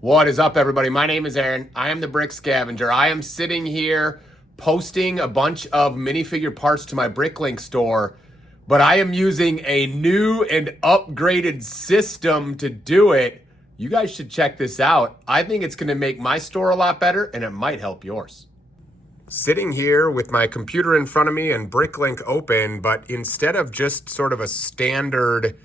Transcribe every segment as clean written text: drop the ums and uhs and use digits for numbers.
What is up, everybody? My name is Aaron. I am the Brick Scavenger. I am sitting here posting a bunch of minifigure parts to my Bricklink store, but I am using a new and upgraded system to do it. You guys should check this out. I think it's going to make my store a lot better, and it might help yours. Sitting here with my computer in front of me and Bricklink open, but instead of just sort of a standard,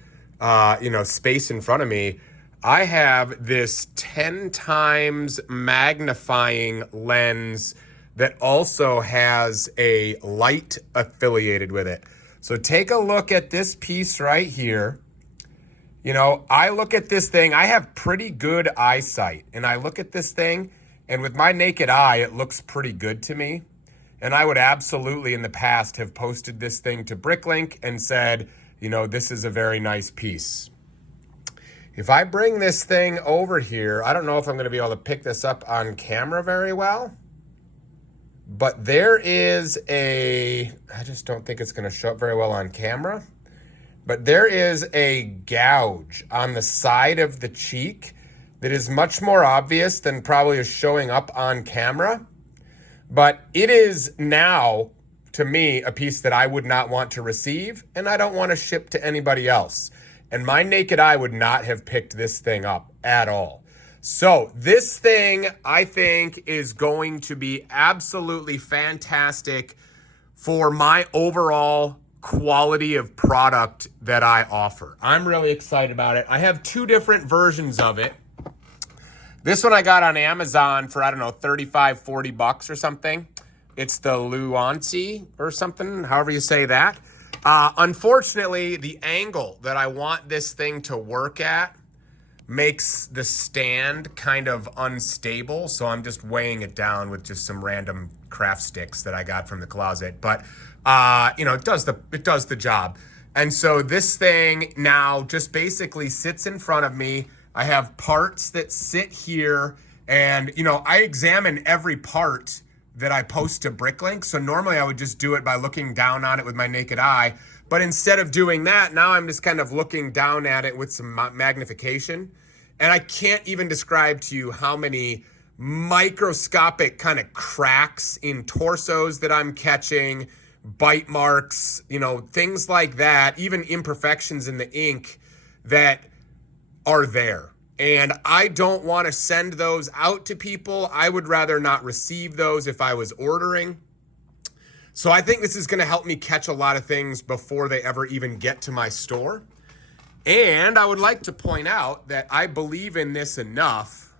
space in front of me, I have this 10 times magnifying lens that also has a light affiliated with it. So take a look at this piece right here. You know, I look at this thing, I have pretty good eyesight, and I look at this thing, and with my naked eye, it looks pretty good to me. And I would absolutely in the past have posted this thing to Bricklink and said, you know, this is a very nice piece. If I bring this thing over here, I don't know if I'm going to be able to pick this up on camera very well, but there is I just don't think it's going to show up very well on camera, but there is a gouge on the side of the cheek that is much more obvious than probably is showing up on camera, but it is now, to me, a piece that I would not want to receive, and I don't want to ship to anybody else. And my naked eye would not have picked this thing up at all. So this thing, I think, is going to be absolutely fantastic for my overall quality of product that I offer. I'm really excited about it. I have two different versions of it. This one I got on Amazon for, I don't know, 35, 40 bucks or something. It's the Luancy or something, however you say that. Unfortunately, the angle that I want this thing to work at makes the stand kind of unstable. So I'm just weighing it down with just some random craft sticks that I got from the closet. But, it does the job. And so this thing now just basically sits in front of me. I have parts that sit here and, I examine every part that I post to Bricklink. So normally I would just do it by looking down on it with my naked eye. But instead of doing that, now I'm just kind of looking down at it with some magnification. And I can't even describe to you how many microscopic kind of cracks in torsos that I'm catching, bite marks, things like that, even imperfections in the ink that are there. And I don't want to send those out to people. I would rather not receive those if I was ordering. So I think this is going to help me catch a lot of things before they ever even get to my store. And I would like to point out that I believe in this enough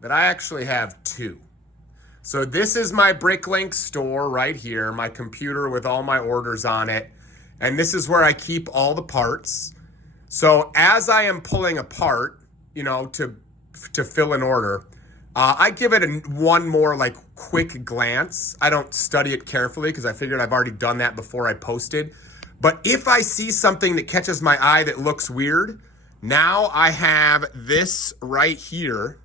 that I actually have two. So this is my Bricklink store right here, my computer with all my orders on it. And this is where I keep all the parts. So as I am pulling apart, to fill an order, I give it one more quick glance. I don't study it carefully because I figured I've already done that before I posted. But if I see something that catches my eye that looks weird, now I have this right here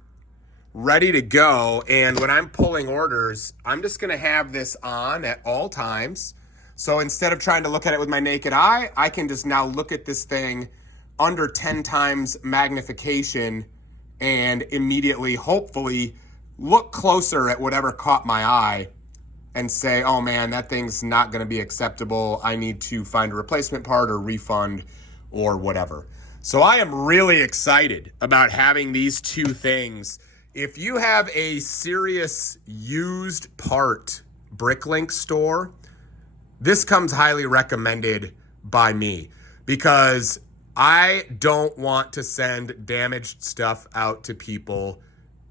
ready to go. And when I'm pulling orders, I'm just going to have this on at all times. So instead of trying to look at it with my naked eye, I can just now look at this thing under 10 times magnification and immediately, hopefully, look closer at whatever caught my eye and say, oh man, that thing's not going to be acceptable. I need to find a replacement part or refund or whatever. So I am really excited about having these two things. If you have a serious used part Bricklink store, this comes highly recommended by me because I don't want to send damaged stuff out to people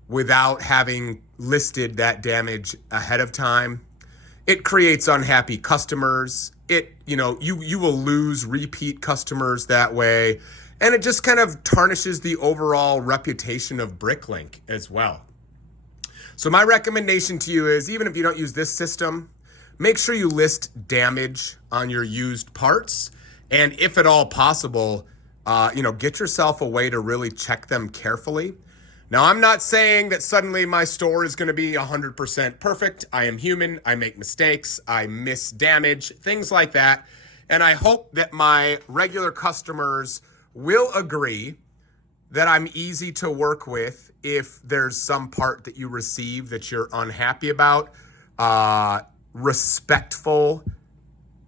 without having listed that damage ahead of time. It creates unhappy customers. You will lose repeat customers that way. And it just kind of tarnishes the overall reputation of Bricklink as well. So my recommendation to you is, even if you don't use this system, make sure you list damage on your used parts. And if at all possible, get yourself a way to really check them carefully. Now, I'm not saying that suddenly my store is going to be 100% perfect. I am human. I make mistakes. I miss damage, things like that. And I hope that my regular customers will agree that I'm easy to work with if there's some part that you receive that you're unhappy about. Respectful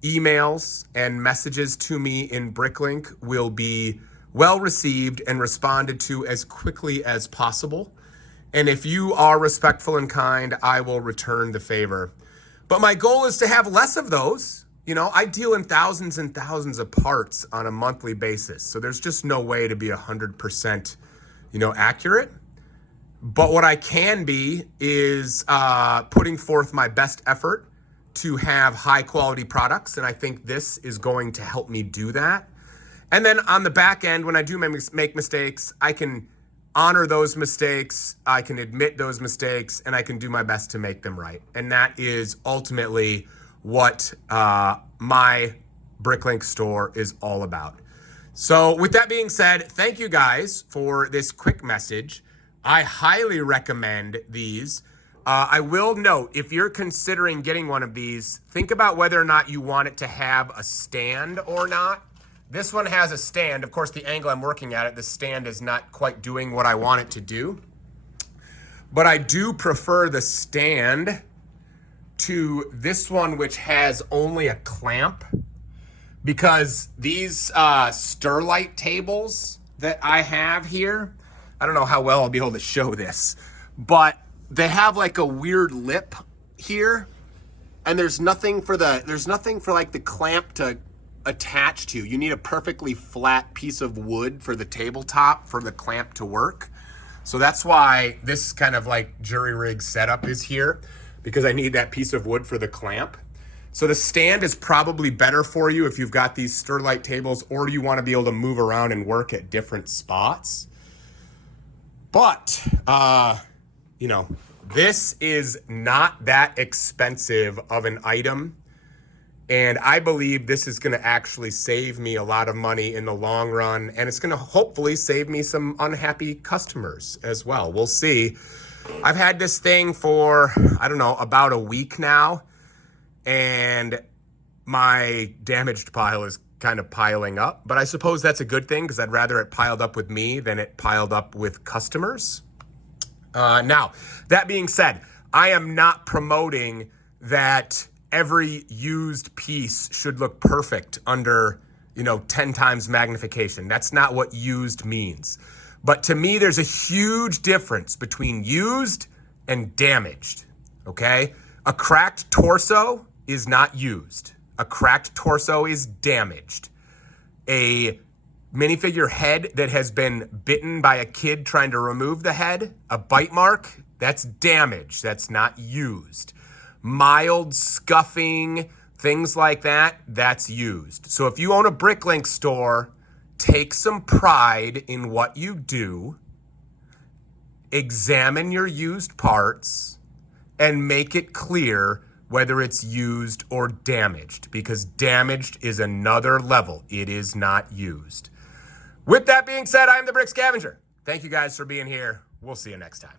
emails and messages to me in Bricklink will be well received and responded to as quickly as possible. And if you are respectful and kind, I will return the favor. But my goal is to have less of those. You know, I deal in thousands and thousands of parts on a monthly basis. So there's just no way to be 100%, accurate. But what I can be is putting forth my best effort to have high quality products. And I think this is going to help me do that. And then on the back end, when I do make mistakes, I can honor those mistakes, I can admit those mistakes, and I can do my best to make them right. And that is ultimately what my Bricklink store is all about. So with that being said, thank you guys for this quick message. I highly recommend these. I will note, if you're considering getting one of these, think about whether or not you want it to have a stand or not. This one has a stand. Of course, the angle I'm working at it, the stand is not quite doing what I want it to do. But I do prefer the stand to this one, which has only a clamp, because these Sterlite tables that I have here, I don't know how well I'll be able to show this, but they have like a weird lip here, and there's nothing for like the clamp to attach to. You need a perfectly flat piece of wood for the tabletop for the clamp to work. So that's why this kind of like jury rig setup is here, because I need that piece of wood for the clamp. So the stand is probably better for you if you've got these Sterlite tables, or you want to be able to move around and work at different spots. But, this is not that expensive of an item. And I believe this is going to actually save me a lot of money in the long run. And it's going to hopefully save me some unhappy customers as well. We'll see. I've had this thing for, about a week now. And my damaged pile is kind of piling up. But I suppose that's a good thing, because I'd rather it piled up with me than it piled up with customers. Now, that being said, I am not promoting that every used piece should look perfect under, 10 times magnification. That's not what used means. But to me, there's a huge difference between used and damaged, okay? A cracked torso is not used. A cracked torso is damaged. A minifigure head that has been bitten by a kid trying to remove the head, a bite mark, that's damage. That's not used. Mild scuffing, things like that, that's used. So if you own a Bricklink store, take some pride in what you do, examine your used parts, and make it clear whether it's used or damaged, because damaged is another level. It is not used. With that being said, I am the Brick Scavenger. Thank you guys for being here. We'll see you next time.